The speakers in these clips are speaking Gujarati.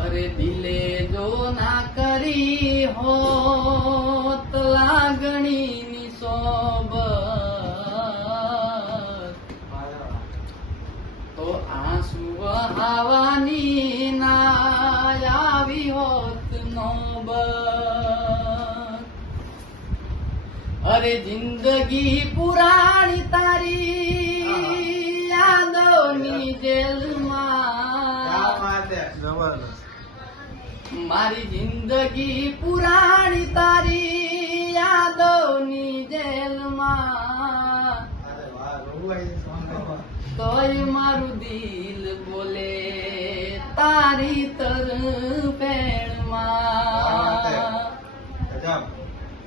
અરે દિલે જો ના કરી હોત લાગણીની સોબત તો આંસુ વહાવાની ના આવી હોત નોબત અરે જિંદગી પુરાણી તારી યાદોની જેલમાં મારી જિંદગી પુરાણી તારી યાદોની જેલમાં તોય મારું દિલ બોલે તારી તરફેણમાં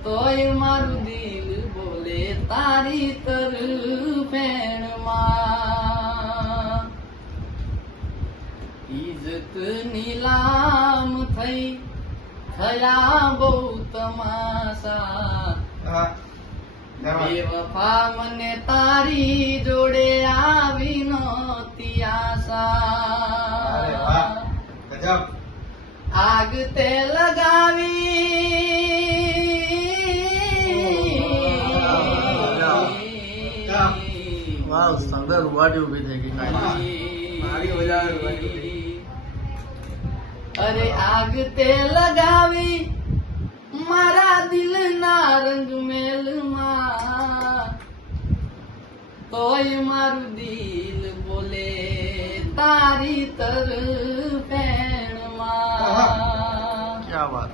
તોય મારું દિલ બોલે તારી તરફેણમાં ઇજ્જત નીલામ થઈ થયા બહુ તમાશા બેવફા મને તારી જોડે આવી નહોતી આશા આગ તે લગાવી વાવ સંદર વાડી ઉભી થઈ ગઈ અરે આગ તે લગાવી મારા દિલના રંગમેલમાં તોય મારું દિલ બોલે તારી તરફેણમાં ક્યાં વાત